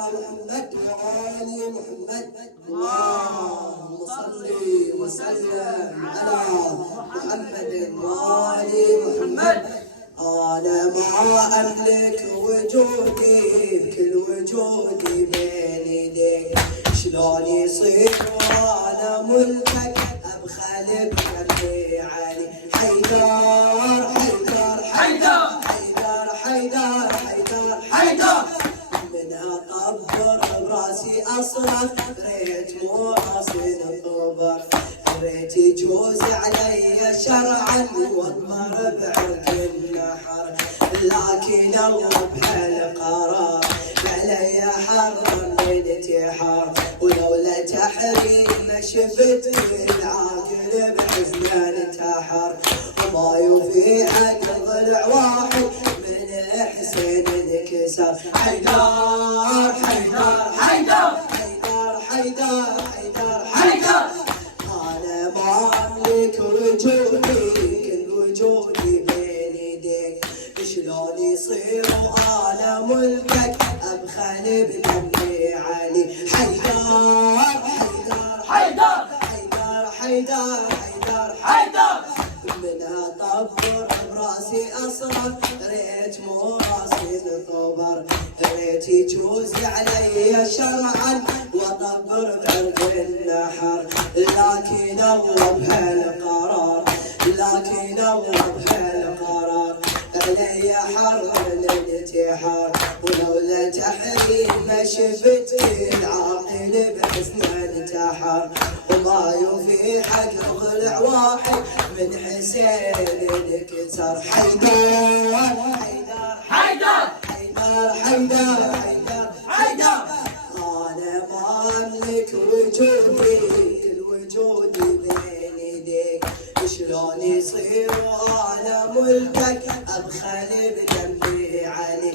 محمد وآل محمد. اللهم صل وسلم على محمد وآل محمد. أنا ما أملك وجودي، كل وجودي بين يديك. شلون يصير وأنا ملكك أبخل بقلبي علي. حيدر حيدر حيدر حيدر حيدر حيدر حيدر. من أطبر براسي أصرخ ريت مو راسي نطبر. ريت يجوز علي شرعا واضمر بعرق النحر. لكن الله بهالقرار علي حرم من انتحار. ولولا تحريم شفت العاقل بحزن انتحر. وما يوفي حق ضلع واحد من حسين انكسر. حيدر حيدر حيدر حيدر حيدر حيدر حيدر. أنا ما أملك وجودي، كل وجودي بين يديك. شلون يصير وأنا ملكك أبخل بدمي علي. حيدر حيدر حيدر حيدر حيدر حيدر حيدر. من أطبر براسي أصرخ ريت مو راسي نطبر. ريت يجوز علي شرعا واطبر بعرق النحر. لكن الله بهالقرار، لكن الله بهالقرار علي حرم الانتحار. ولولا تحريم شفت العاقل بحزن انتحر. وما يوفي حق ضلع واحد من حسين انكسر. حيدر حيدر حيدر حيدر حيدر حيدر حيدر. أنا ما أملك وجودي، كل وجودي بين يديك. شلون يصير وأنا ملكك أبخل بدمي علي.